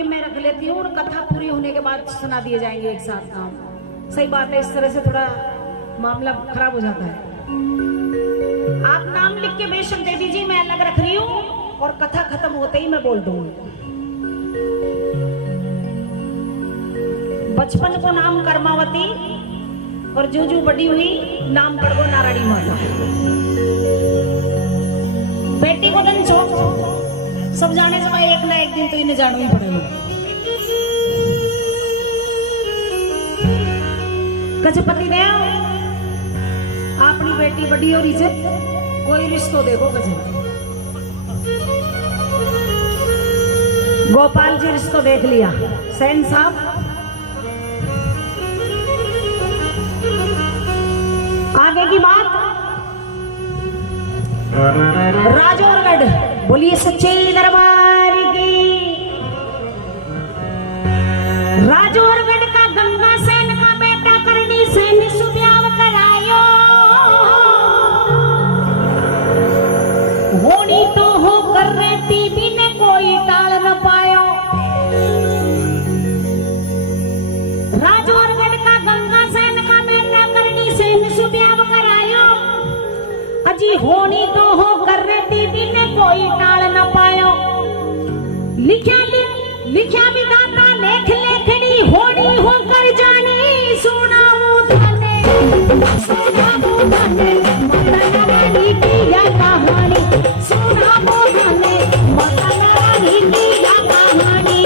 कि मैं रख लेती हूँ और कथा पूरी होने के बाद सुना दिए जाएंगे एक साथ काम। सही बात है, इस तरह से थोड़ा मामला खराब हो जाता है। आप नाम लिख के बेशक दे दीजिए, मैं अलग रख रही हूँ और कथा खत्म होते ही मैं बोल दूंगी। बचपन को नाम कर्मावती और जो बड़ी हुई नाम पड़ गो नारायणी माता। बेटी को दिन चौक सब जाने से भाई एक ना एक दिन तो इन्हें जाना ही पड़ेगा। गजपति देव अपनी बेटी बड़ी हो रही है, कोई रिश्तो देखो गजब। गोपाल जी रिश्तो देख लिया, सैन साहब आगे की बात। राजौरगढ़ बोलिए सच्चे दरबार की। राजौरगढ़ का गंगा सेन का बेटा करनी सेन सुब्याव करायो, होनी तो हो कर रहती भी ने कोई टाल न पायो। राजौरगढ़ का गंगा सेन का बेटा करनी सेन सुब्याव करायो, अजी होनी तो हो कर रहती भी ने कोई टाल न पायो। लिख्या विधाता लेख लेखनी होनी हो कर जानी, सुनाऊं थाने माता रानी की यह कहानी, सुनाऊं थाने माता रानी की यह कहानी।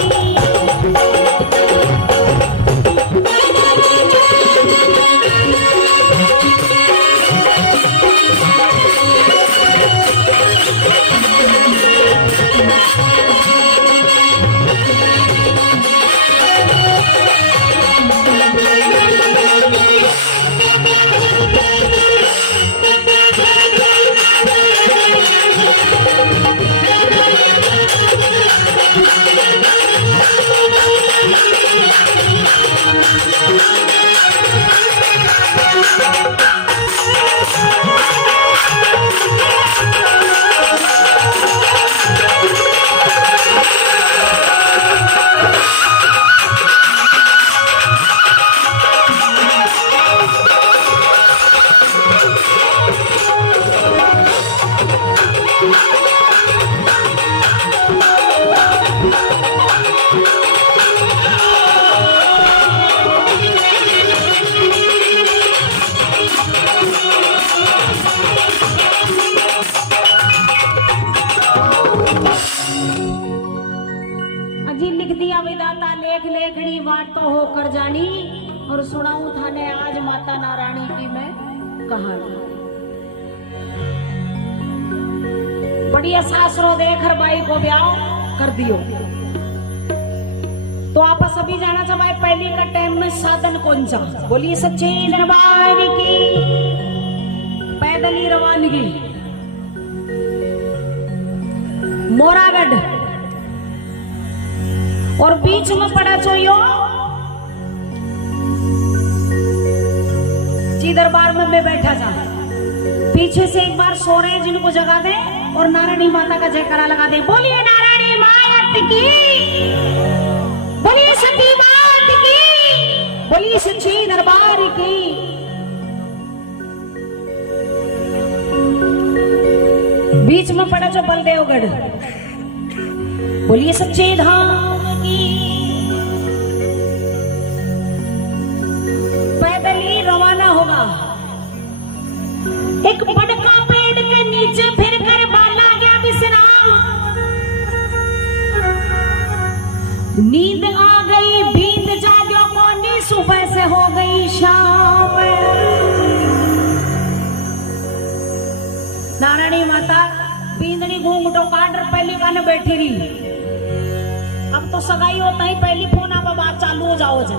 लेखनी बात तो होकर जानी, और सुनाऊं थाने आज माता नारायणी की मैं कहानी। बढ़िया सासरो देकर बाई को ब्याह कर दियो। तो आप सभी जाना चाहे पहले का टाइम में साधन कौन सा, बोलिए सच्चे दरबार की। पैदल ही रवानगी मोरागढ़, और बीच में पड़ा चोयो जी दरबार में मैं बैठा था। पीछे से एक बार सो रहे जिनको जगा दे और नारायणी माता का जयकारा लगा दे। बोलिए नारायणी माता की, बोलिए सती मात की, बोलिए सच्ची दरबार की। बीच में पड़ा जो बलदेवगढ़, बोलिए सच्चे धाम की। पैदल ही रवाना होगा। एक बड़का पेड़ के नीचे फिर कर बाला गया विश्राम। नींद आ गई बीत जागो कोनी, सुबह से हो गई शाम। नारायणी माता बींदनी घूंघटो काट पहली काने बैठी रही। अब तो सगाई होता ही पहली फोन आप बात चालू हो जाओ जा।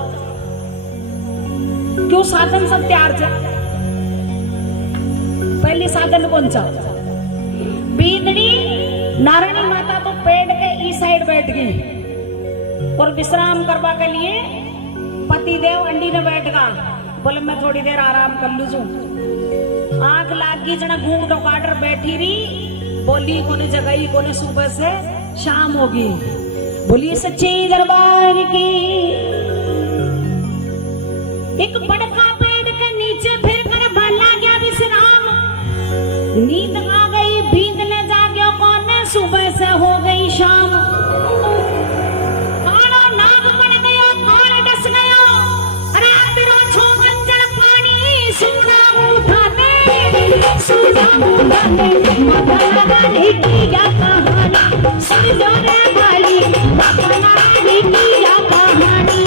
क्यों साधन सब तैयार थे, पहली साधन कौन सा बींदनी। नारायणी माता तो पेड़ के इस साइड बैठ गई और विश्राम करवा के लिए पति देव अंडी ने बैठ गया। बोले मैं थोड़ी देर आराम कर लूजू। आंख लागी जना घूंघटो काट बैठी रही। बोली कोने जगह कोने, सुबह से शाम होगी। बोलिए सच्चे दरबार की। एक बड़का पेड़ के नीचे फिर कर भला गया विश्राम। नींद आ गई भींद ने जाग्यो कौन ने सुबह से हो गई शाम। काला नाग बन गया काल डस गया रात रो छो गंजल पानी। सुना उठाने मगनानी की या कहानी सुन लो रे भाई मगनानी की या कहानी।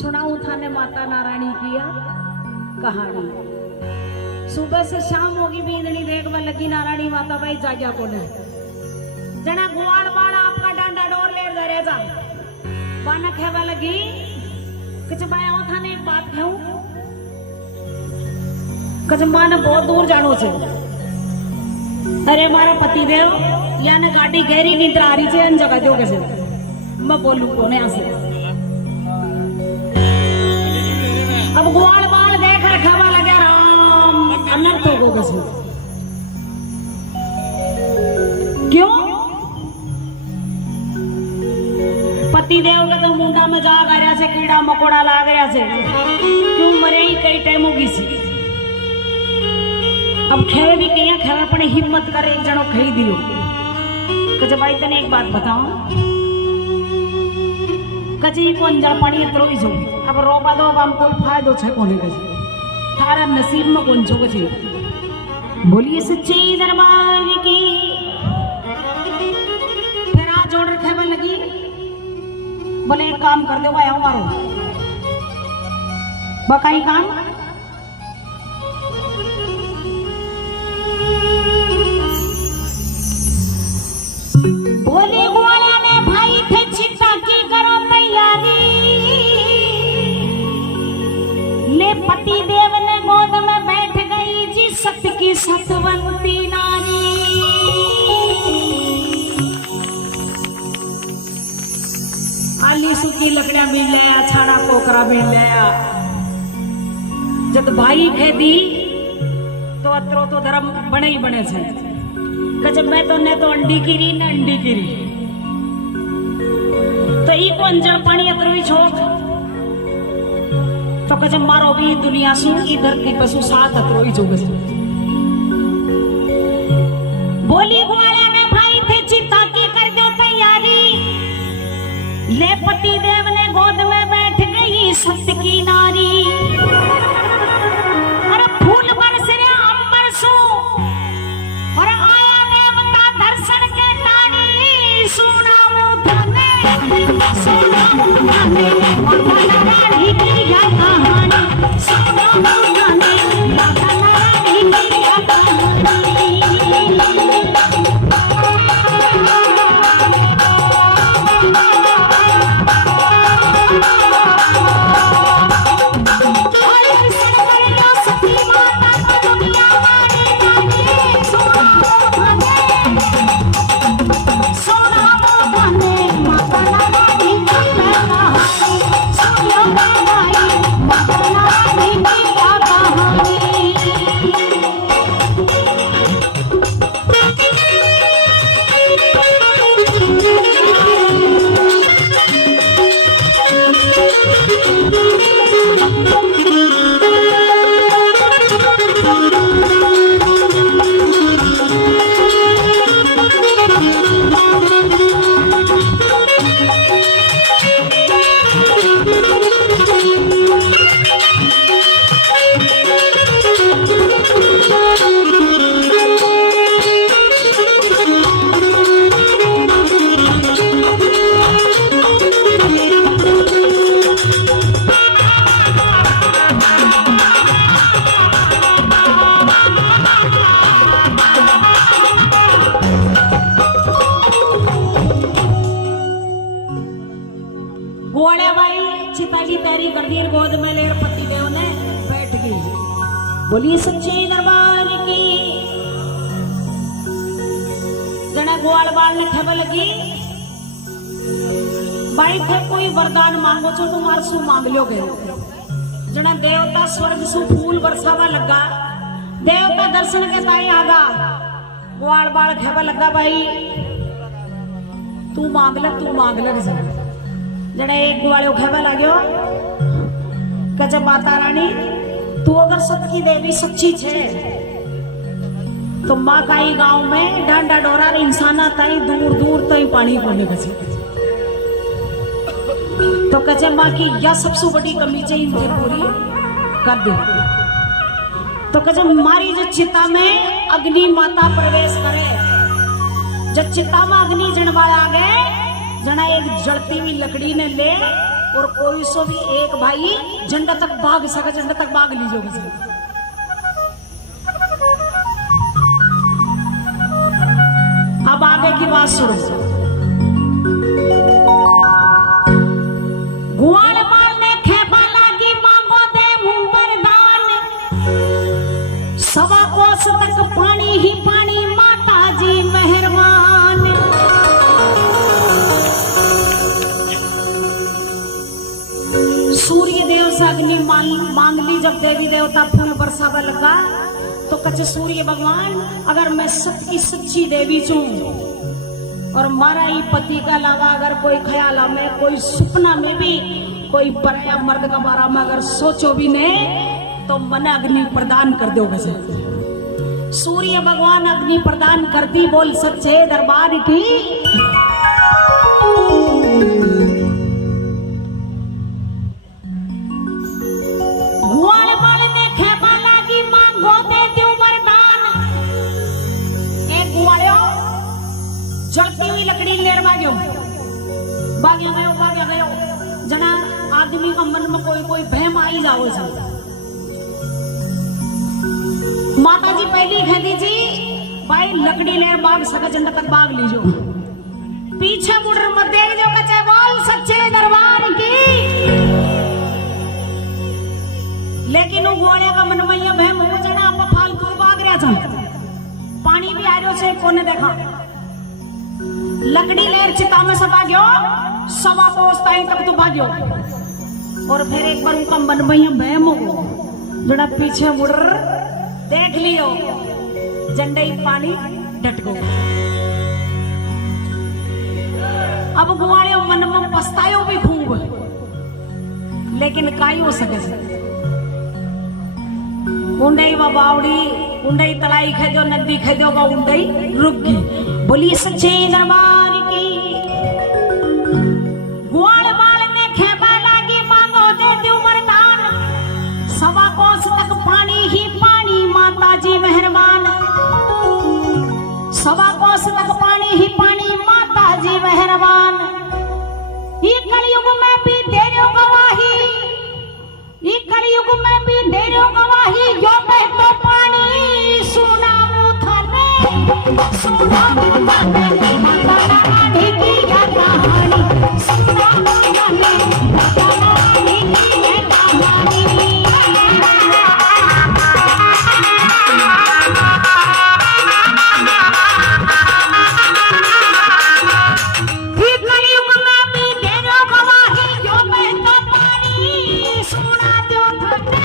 सुनाऊं थाने माता नारायणी किया कहानी। सुबह से शाम होगी बींदनी देखवा लगी नारायणी माता भाई जाग्या को ने जना गुआड़ बाड़ा आपका डांडा डोर ले दरे जा बाना खेवा लगी कुछ बाया हो थाने एक बात कहूं कुछ माने बहुत दूर जानो छे। अरे मारा पति देव याने गाड़ी गहरी नींद आ रही छे अन जगह दो कैसे मैं बोलूं कोने आसे। अब ग्वाल बाल देख रखा लगे राम अनर्थ हो गो कैसे क्यों पति देव के तो मुंडा में जा गया से कीड़ा मकोड़ा ला गया से क्यों मरे ही कई टाइम होगी सी। अब खेवे भी कहीं खेवे अपने हिम्मत करे एक जनो खई दियो कजे भाई तने एक बात बताओ कजी कौन जा पानी इतरो ही जो अब रोबा दो हम कोई फायदो छे कोने कजी थारा नसीब में कौन जो कजी। बोलिए सच्चे दरबार की। फिर आ जोड़ रखे में लगी बोले एक काम कर दो भाई हमारो बकाई काम बोले गोला ने भाई थे चिंता की करो तैयारी। ले पति देव ने गोद में बैठ गई जी सत की सतवंती नारी। आली सूखी लकड़ियां बीन लिया छाड़ा पोकरा बीन लिया जब भाई खेती तो अत्रो तो धर्म बने ही बने छे कजब मैं तो ने तो अंडी कीरी न अंडी कीरी तो ई को अंजन पानी अत्रो ही छोक तो कजब मारो भी दुनिया सु ई धरती पशु साथ अत्रो ही जोग बोली ग्वाला में भाई थे चिंता की कर दो तैयारी। ले पति देव ने गोद में बैठ गई सत्य की नारी। अरे फूल बरस रे अंबर सु और आया देवता दर्शन के तानी। सुनाऊं थाने माता नारायणी की या कहानी। सुनाऊं थाने माता नारायणी की या कहानी। गोड़े भाई चिताली तैयारी कर दी, गोद में ले पति देव ने बैठ गई। बोली सच्चे दरबार की। जने ग्वाल बाल ने ठेबे लगी, भाई थे कोई वरदान मांगो छो तुम्हारे सु मांग लोगे। जने देवता स्वर्ग सु फूल बरसावा लगा, देवता दर्शन के ताई आगा। ग्वाल बाल ठेबे लगा, भाई तू मांग ले जने एक ग्वालो खेबे लाग्यो, कहे माता रानी तू अगर सच्ची देवी सच्ची छे तो माँ काई गांव में डांडा डोरा इंसाना ताई दूर दूर ताई पानी कोने बचे। तो कहे माँ की यह सबसे बड़ी कमी चाहिए मुझे पूरी कर दे। तो कहे मारी जो चिता में अग्नि माता प्रवेश करे, जब चिता में अग्नि जनवाया गए, जना एक जलती हुई लकड़ी ने ले और कोई सो भी एक भाई झंडा तक भाग सके, झंडा तक भाग लीजिए। अब आगे की बात सुनो। ग्वाल बाल ने खेपा लागी, मांगो दे मुंह वरदान, सवा कोस तक पानी ही पानी, माता जी मेहरबान। सूर्य देव से अग्नि मांग ली, जब देवी देवता फूल बरसावा लगा तो कचे सूर्य भगवान अगर मैं सच्ची सच्ची देवी छू और मारा ही पति का अलावा अगर कोई ख्याल में कोई सपना में भी कोई पराया मर्द का बारा में अगर सोचो भी नहीं तो मन अग्नि प्रदान कर दो। वैसे सूर्य भगवान अग्नि प्रदान करती, बोल सच्चे दरबार की। जलती हुई लकड़ी लेर भाग्यो गयो। जना आदमी का मन में कोई कोई भयम आई जाओ। माता जी पहली कहती जी भाई लकड़ी लेर बाग सके, झंडा तक बाग लीजो, पीछे मुड़ मत देख जो, कचे बोल सच्चे दरबार की। लेकिन वो गोड़े का मन में यह भयम हो जना आप फालतू भाग रहा था। पानी भी आ रहा से कोने देखा, लकड़ी लेर चिता में से भाग्यो, सवा कोस ताई तक तो भाग्यो। और फिर एक बार उनका मन में भयम हो जड़ा पीछे मुड़ देख लियो, झंडे ही पानी डट गो। अब गुआड़े मन में पछतायो भी खूब, लेकिन काई हो सके। उंडई व बावड़ी, उंडई तलाई खेदो, नदी खेदो का उंडई रुक गई। बोली सच्चे दरबार की। ग्वाल बाल ने खेपा लागी, मांगो दे दो वरदान, सवा कोस तक पानी ही पानी, माता जी मेहरबान। सवा कोस तक पानी ही पानी, माता जी मेहरबान। ये कलयुग में भी दे रहे हो गवाही, ये कलयुग में भी दे रहे हो गवाही, यो बहतो पानी सुना थाने, सुना थाने माता रानी की ये कहानी, सुना थाने माता रानी की ये कहानी। ये कलयुग में भी दे रहे हो गवाही, यो बहतो पानी सुना दो थाने,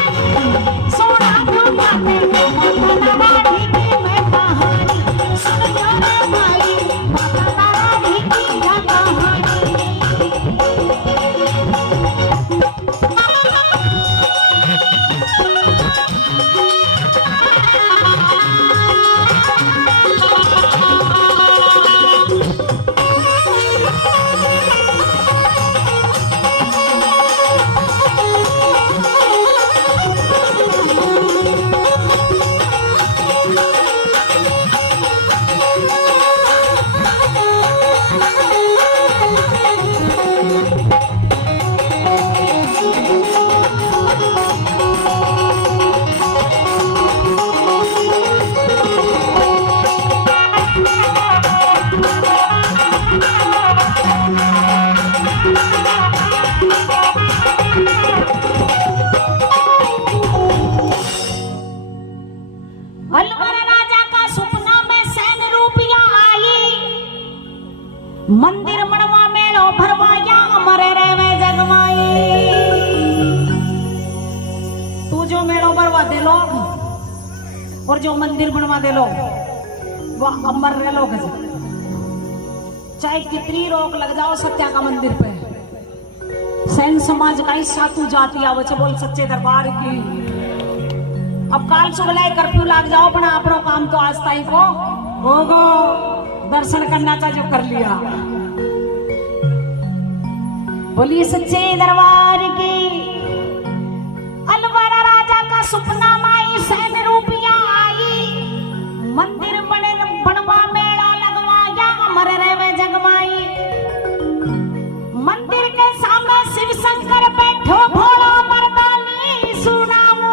सुना दो थाने माता रानी की मैं कहानी, सुन जो रे भाई माता अलवर राजा का सपना में सैन रूपिया आई, मंदिर बनवा मेलो भरवाया मरे रेवे जगमाई। तू जो मेलो भरवा दे लोग और जो मंदिर बनवा दे लोग वह अमर रह लोग, चाहे कितनी रोक लग जाओ सत्या का मंदिर पे। सैन समाज का ही सातू जाति आवच बोल सच्चे दरबार की। अब काल सुबह कर्फ्यू लाग जाओ अपना अपनो काम तो आज ताई को होगो, दर्शन करना था जो कर लिया। बोलिए सच्चे दरबार की। अलवर राजा का सपना माई सैन रूपिया आई, मंदिर बनवा मेला लगवाया अमर रेवे जगमाई। मंदिर के सामने शिव शंकर बैठो भोला मर्दानी, सुनामो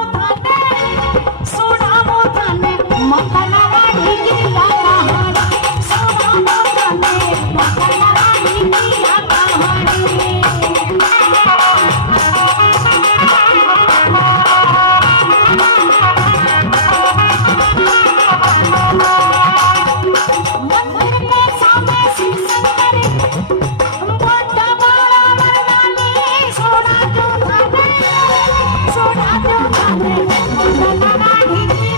थाने मकनवाड़ी की कहानी, सुनामो थाने मकनवाड़ी की कहानी। मंदिर के सामने शिव शंकर बैठो भोला मर्दानी, सुनामो थाने मकनवाड़ी की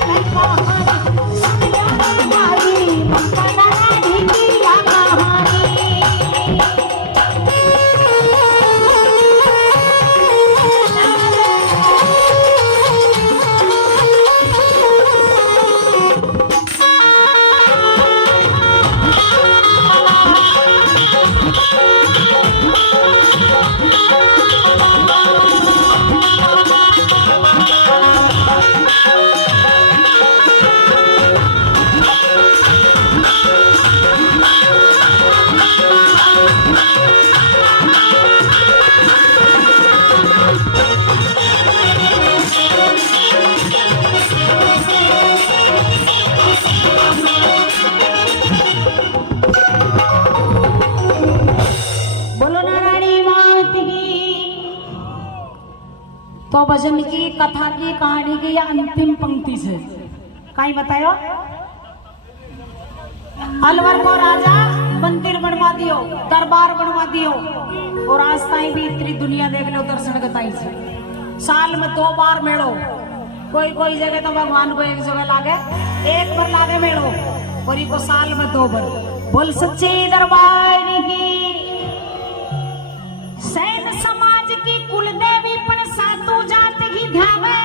तो भजन की कथा की कहानी की या अंतिम पंक्ति से कहीं बतायो। अलवर को राजा मंदिर बनवा दियो, दरबार बनवा दियो, और आज ताई भी इतनी दुनिया देख लो दर्शन गताई से। साल में 2 बार मेड़ो, कोई कोई जगह तो भगवान को एक जगह लागे, एक बार लागे मेड़ो, और को साल में 2 बार। बोल सच्चे दरबार की। सैन समाज की कुलदेवी पण सातू जात की ध्यावे,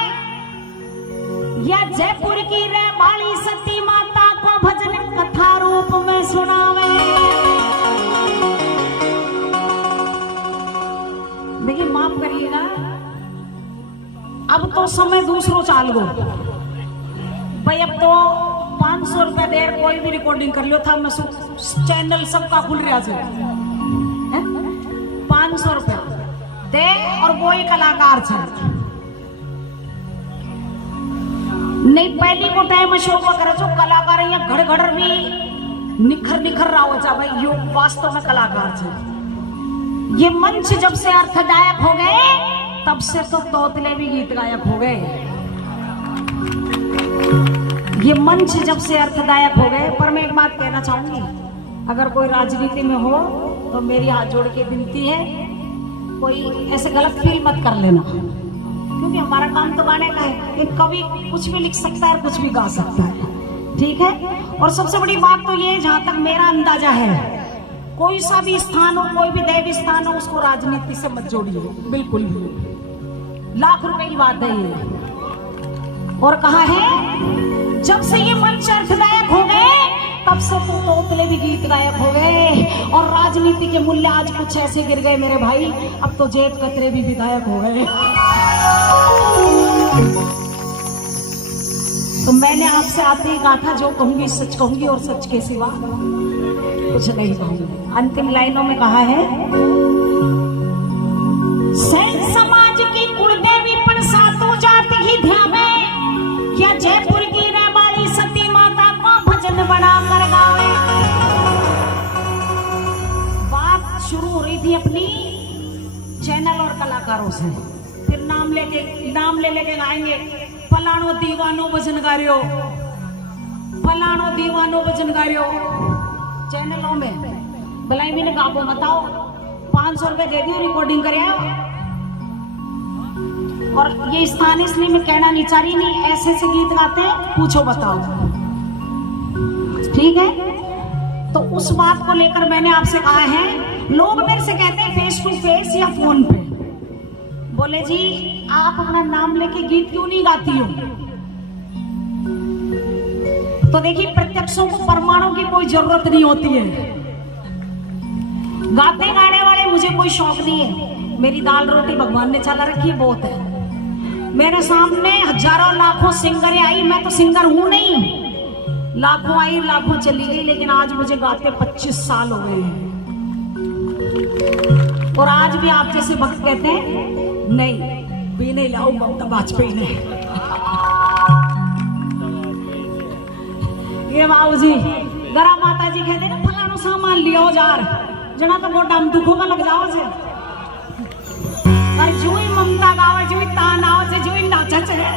या जयपुर की रहवाली सती माता को भजन कथा रूप में सुनावे। देखिए माफ करिएगा, अब तो समय दूसरो चाल गो भाई। अब तो 500 रुपया देर कोई भी रिकॉर्डिंग कर लियो था, मैं चैनल सबका खुल रहा है। 500 रुपया दे और वो ही कलाकार छे नहीं। पहली को टाइम शो करे जो कलाकार यहाँ घर घर भी निखर रहा हो जा भाई, यो वास्तव में कलाकार छे। ये मंच जब से अर्थदायक हो गए तब से तो तोतले भी गीत गायक हो गए। ये मंच जब से अर्थदायक हो गए। पर मैं एक बात कहना चाहूंगी, अगर कोई राजनीति में हो तो मेरी हाथ जोड़ के विनती है, कोई ऐसे गलत फील मत कर लेना, क्योंकि हमारा काम तो गाने का है। एक कवि कुछ भी लिख सकता है, कुछ भी गा सकता है, ठीक है। और सबसे बड़ी बात तो ये, जहां तक मेरा अंदाजा है, कोई सा भी स्थान हो, कोई भी दैवी स्थान हो, उसको राजनीति से मत जोड़िए बिल्कुल भी। लाख रुपए की बात है ये। और कहा है जब से ये मंच अर्थदायक हो गए तब से तो तोतले भी गीत गायक हो गए, और राजनीति के मूल्य आज कुछ ऐसे गिर गए मेरे भाई, अब तो जेब कतरे भी विधायक हो गए। तो मैंने आपसे आते ही कहा था, जो कहूंगी सच कहूंगी और सच के सिवा कुछ नहीं कहूंगी। अंतिम लाइनों में कहा है, सैन समाज की कुलदेवी पण सातों जात ही ध्यावे, या जयपुर की रहवाली सती माता को भजन बना कर गावे। बात शुरू हो रही थी अपनी चैनल और कलाकारों से, फिर नाम ले लेके गाएंगे फलानो दीवानो भजन गा रहे हो, फलानो दीवानो भजन गा रहे हो चैनलों में। भलाई मैंने गाबो बताओ 500 रुपए दे दियो, रिकॉर्डिंग करे आओ। और ये स्थान इसलिए मैं कहना नहीं चाह रही, नहीं ऐसे ऐसे गीत गाते हैं, पूछो बताओ, ठीक है। तो उस बात को लेकर मैंने आपसे कहा है, लोग मेरे से कहते हैं फेस टू फेस या फोन पे, बोले जी आप अपना नाम लेके गीत क्यों नहीं गाती हो। तो देखिए प्रत्यक्षों को प्रमाणों की कोई जरूरत नहीं होती है। गाते गाने वाले मुझे कोई शौक नहीं है, मेरी दाल रोटी भगवान ने चला रखी है, बहुत है। मेरे सामने हजारों लाखों सिंगर आई, मैं तो सिंगर हूं नहीं, लाखों आई लाखों चली गई, लेकिन आज मुझे गाते 25 साल हो गए हैं। और आज भी आप जैसे भक्त कहते हैं नहीं भी नहीं लाओ ममता वाजपेयी ने। ये बाबू जी गरा माता जी कहते ना फलानो सामान लियो जार जना तो वो डाम दुखों का लग जाओ से, और जो ही ममता गावे जो ही तान आओ से जो ही नाचा चले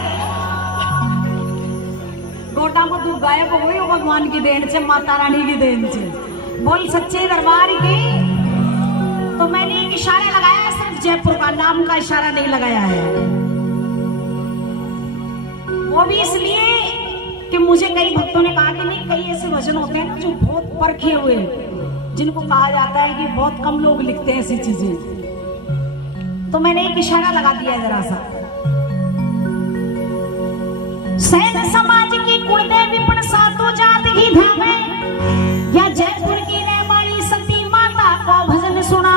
गोटा को दुख गायब हो गई भगवान की देन से, माता रानी की देन से, बोल सच्चे दरबार की। तो मैंने एक इशारा लगाया, सिर्फ जयपुर का नाम का इशारा नहीं लगाया है, वो भी इसलिए कि मुझे कई भक्तों ने कहा कि नहीं कई ऐसे भजन होते हैं ना जो बहुत परखे हुए, जिनको कहा जाता है कि बहुत कम लोग लिखते हैं ऐसी चीजें। तो मैंने एक इशारा लगा दिया जरा सा, सैन समाज की कुलदेव विपण सातों जात ही धामे, या जयपुर की रहमानी सती माता को भजन सुना